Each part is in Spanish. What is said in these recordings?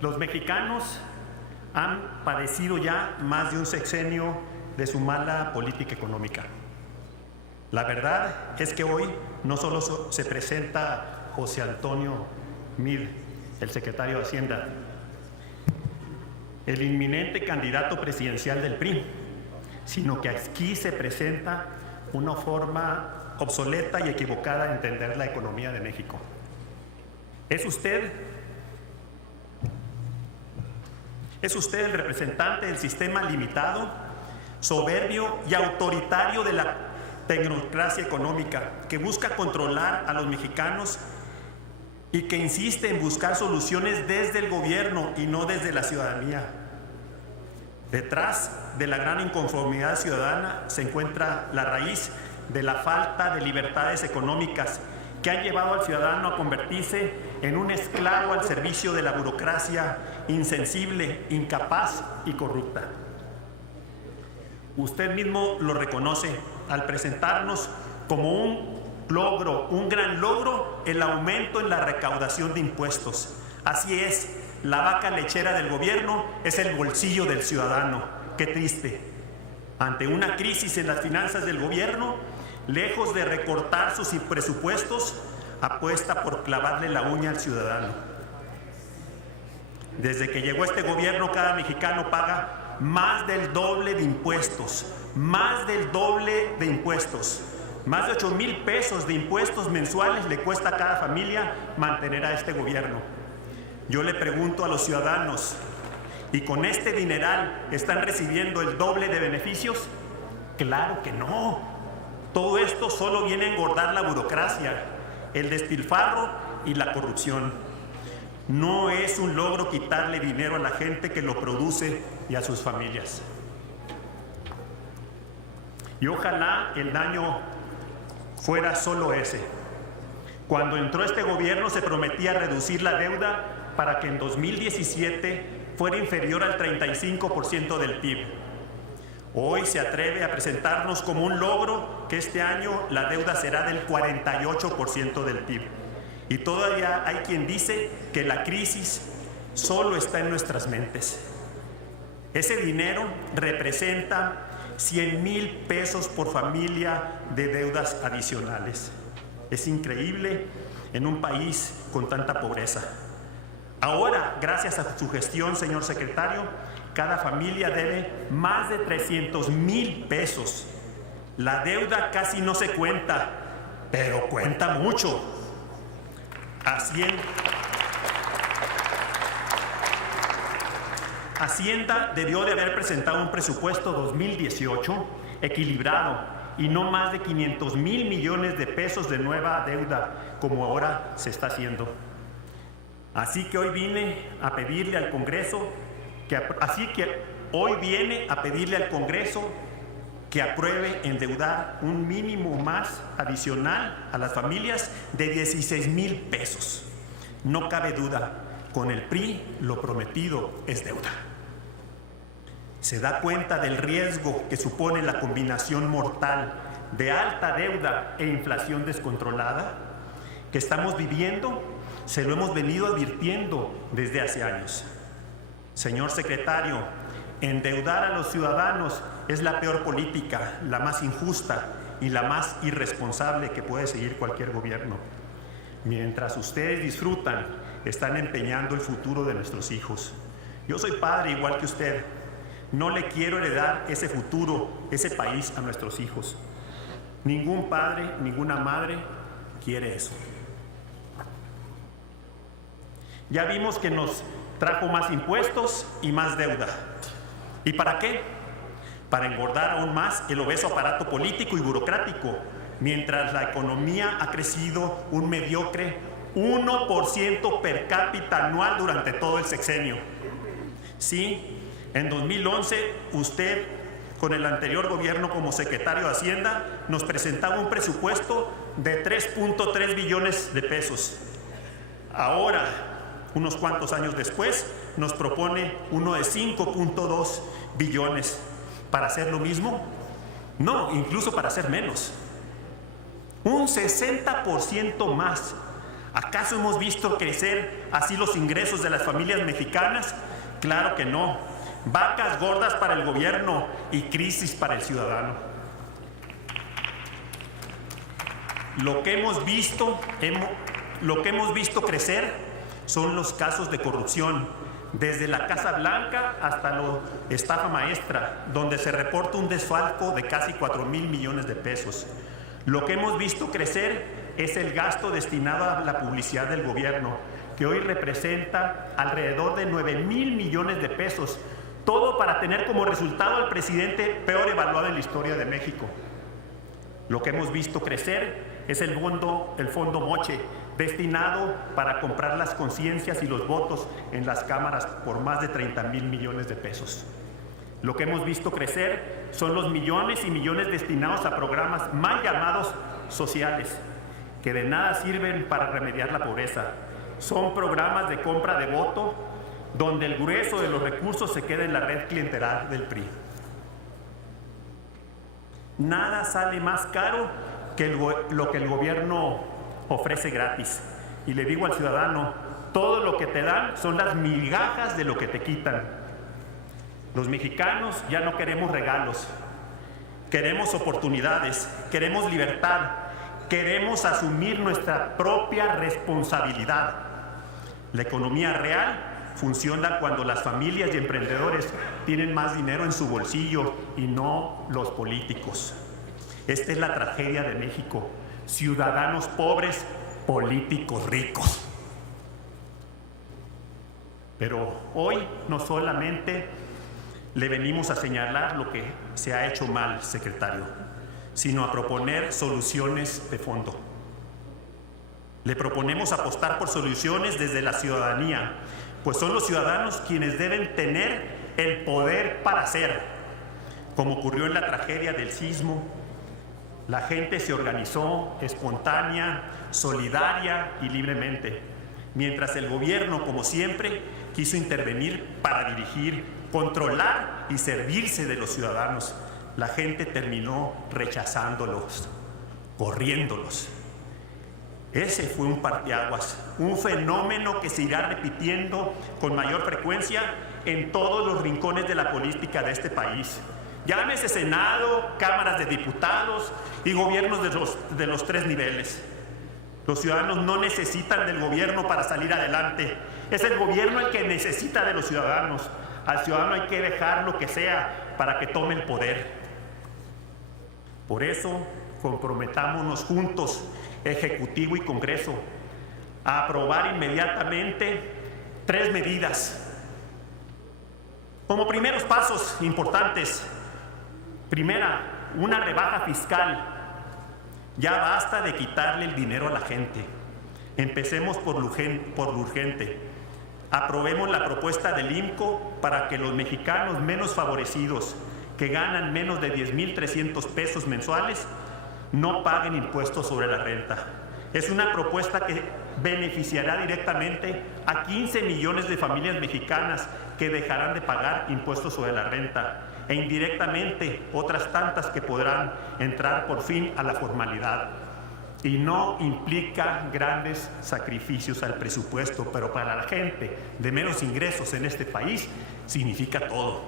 Los mexicanos han padecido ya más de un sexenio de su mala política económica. La verdad es que hoy no solo se presenta José Antonio Meade, el secretario de Hacienda, el inminente candidato presidencial del PRI, sino que aquí se presenta una forma obsoleta y equivocada de entender la economía de México. ¿Es usted el representante del sistema limitado, soberbio y autoritario de la tecnocracia económica que busca controlar a los mexicanos y que insiste en buscar soluciones desde el gobierno y no desde la ciudadanía? Detrás de la gran inconformidad ciudadana se encuentra la raíz de la falta de libertades económicas que han llevado al ciudadano a convertirse en un esclavo al servicio de la burocracia insensible, incapaz y corrupta. Usted mismo lo reconoce al presentarnos como un gran logro, el aumento en la recaudación de impuestos. Así es, la vaca lechera del gobierno es el bolsillo del ciudadano. Qué triste. Ante una crisis en las finanzas del gobierno, lejos de recortar sus presupuestos, apuesta por clavarle la uña al ciudadano. Desde que llegó este gobierno, cada mexicano paga más del doble de impuestos, más del doble de impuestos. Más de 8,000 pesos de impuestos mensuales le cuesta a cada familia mantener a este gobierno. Yo le pregunto a los ciudadanos, ¿y con este dineral están recibiendo el doble de beneficios? Claro que no. Todo esto solo viene a engordar la burocracia, el despilfarro y la corrupción. No es un logro quitarle dinero a la gente que lo produce y a sus familias. Y ojalá el daño fuera solo ese. Cuando entró este gobierno se prometía reducir la deuda para que en 2017 fuera inferior al 35% del PIB. Hoy se atreve a presentarnos como un logro que este año la deuda será del 48% del PIB. Y todavía hay quien dice que la crisis solo está en nuestras mentes. Ese dinero representa 100,000 pesos por familia de deudas adicionales. Es increíble en un país con tanta pobreza. Ahora, gracias a su gestión, señor secretario, cada familia debe más de 300,000 pesos. La deuda casi no se cuenta, pero cuenta mucho. Hacienda debió de haber presentado un presupuesto 2018 equilibrado y no más de 500,000 millones de pesos de nueva deuda, como ahora se está haciendo. Así que hoy viene a pedirle al Congreso que apruebe endeudar un mínimo más adicional a las familias de 16,000 pesos. No cabe duda, con el PRI lo prometido es deuda. ¿Se da cuenta del riesgo que supone la combinación mortal de alta deuda e inflación descontrolada que estamos viviendo? Se lo hemos venido advirtiendo desde hace años. Señor secretario, endeudar a los ciudadanos es la peor política, la más injusta y la más irresponsable que puede seguir cualquier gobierno. Mientras ustedes disfrutan, están empeñando el futuro de nuestros hijos. Yo soy padre igual que usted. No le quiero heredar ese futuro, ese país a nuestros hijos. Ningún padre, ninguna madre quiere eso. Ya vimos que nos trajo más impuestos y más deuda. ¿Y para qué? Para engordar aún más el obeso aparato político y burocrático, mientras la economía ha crecido un mediocre 1% per cápita anual durante todo el sexenio. Sí, en 2011 usted, con el anterior gobierno como secretario de Hacienda, nos presentaba un presupuesto de 3.3 billones de pesos. Ahora, unos cuantos años después, nos propone uno de 5.2 billones. ¿Para hacer lo mismo? No, incluso para hacer menos. Un 60% más. ¿Acaso hemos visto crecer así los ingresos de las familias mexicanas? Claro que no. Vacas gordas para el gobierno y crisis para el ciudadano. Lo que hemos visto crecer son los casos de corrupción, desde la Casa Blanca hasta la estafa maestra, donde se reporta un desfalco de casi 4,000 millones de pesos. Lo que hemos visto crecer es el gasto destinado a la publicidad del gobierno, que hoy representa alrededor de 9,000 millones de pesos, todo para tener como resultado al presidente peor evaluado en la historia de México. Lo que hemos visto crecer es el fondo Moche, destinado para comprar las conciencias y los votos en las cámaras por más de 30,000 millones de pesos. Lo que hemos visto crecer son los millones y millones destinados a programas mal llamados sociales, que de nada sirven para remediar la pobreza. Son programas de compra de voto, donde el grueso de los recursos se queda en la red clientelar del PRI. Nada sale más caro que lo que el gobierno ofrece gratis. Y le digo al ciudadano, todo lo que te dan son las migajas de lo que te quitan. Los mexicanos ya no queremos regalos, queremos oportunidades, queremos libertad, queremos asumir nuestra propia responsabilidad. La economía real funciona cuando las familias y emprendedores tienen más dinero en su bolsillo y no los políticos. Esta es la tragedia de México. Ciudadanos pobres, políticos ricos. Pero hoy no solamente le venimos a señalar lo que se ha hecho mal, secretario, sino a proponer soluciones de fondo. Le proponemos apostar por soluciones desde la ciudadanía, pues son los ciudadanos quienes deben tener el poder para hacer. Como ocurrió en la tragedia del sismo, la gente se organizó espontánea, solidaria y libremente, mientras el gobierno, como siempre, quiso intervenir para dirigir, controlar y servirse de los ciudadanos. La gente terminó rechazándolos, corriéndolos. Ese fue un parteaguas, un fenómeno que se irá repitiendo con mayor frecuencia en todos los rincones de la política de este país. Llámese Senado, cámaras de diputados y gobiernos de los 3 niveles. Los ciudadanos no necesitan del gobierno para salir adelante. Es el gobierno el que necesita de los ciudadanos. Al ciudadano hay que dejar lo que sea para que tome el poder. Por eso, comprometámonos juntos, Ejecutivo y Congreso, a aprobar inmediatamente 3 medidas. Como primeros pasos importantes, primera, una rebaja fiscal. Ya basta de quitarle el dinero a la gente. Empecemos por lo urgente. Aprobemos la propuesta del IMCO para que los mexicanos menos favorecidos, que ganan menos de 10,300 pesos mensuales, no paguen impuestos sobre la renta. Es una propuesta que beneficiará directamente a 15 millones de familias mexicanas que dejarán de pagar impuestos sobre la renta, e indirectamente otras tantas que podrán entrar por fin a la formalidad. Y no implica grandes sacrificios al presupuesto, pero para la gente de menos ingresos en este país significa todo.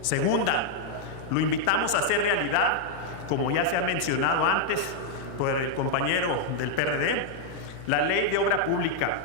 Segunda, lo invitamos a hacer realidad, como ya se ha mencionado antes por el compañero del PRD, la ley de obra pública,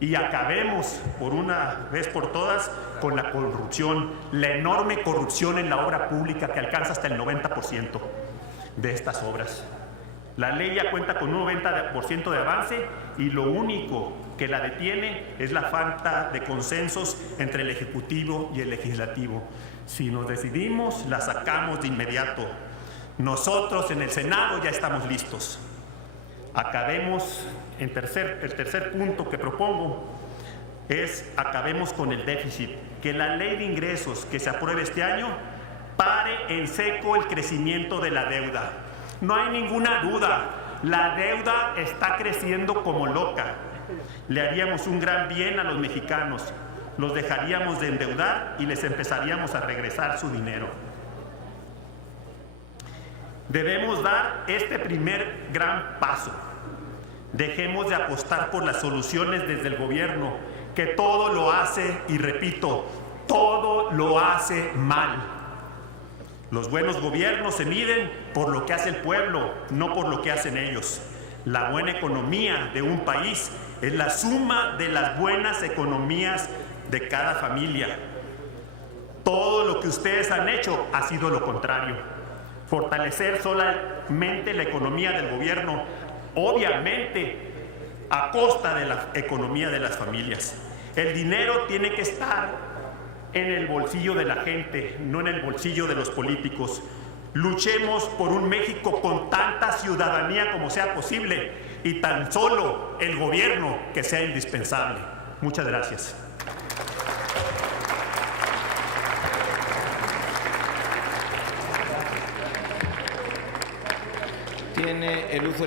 y acabemos por una vez por todas con la corrupción, la enorme corrupción en la obra pública que alcanza hasta el 90% de estas obras. La ley ya cuenta con un 90% de avance y lo único que la detiene es la falta de consensos entre el Ejecutivo y el Legislativo. Si nos decidimos, la sacamos de inmediato. Nosotros en el Senado ya estamos listos. Acabemos, el tercer punto que propongo es acabemos con el déficit. Que la ley de ingresos que se apruebe este año pare en seco el crecimiento de la deuda. No hay ninguna duda, la deuda está creciendo como loca. Le haríamos un gran bien a los mexicanos. Los dejaríamos de endeudar y les empezaríamos a regresar su dinero. Debemos dar este primer gran paso. Dejemos de apostar por las soluciones desde el gobierno, que todo lo hace, y repito, todo lo hace mal. Los buenos gobiernos se miden por lo que hace el pueblo, no por lo que hacen ellos. La buena economía de un país es la suma de las buenas economías de cada familia. Todo lo que ustedes han hecho ha sido lo contrario. Fortalecer solamente la economía del gobierno, obviamente a costa de la economía de las familias. El dinero tiene que estar en el bolsillo de la gente, no en el bolsillo de los políticos. Luchemos por un México con tanta ciudadanía como sea posible y tan solo el gobierno que sea indispensable. Muchas gracias. Tiene el uso de la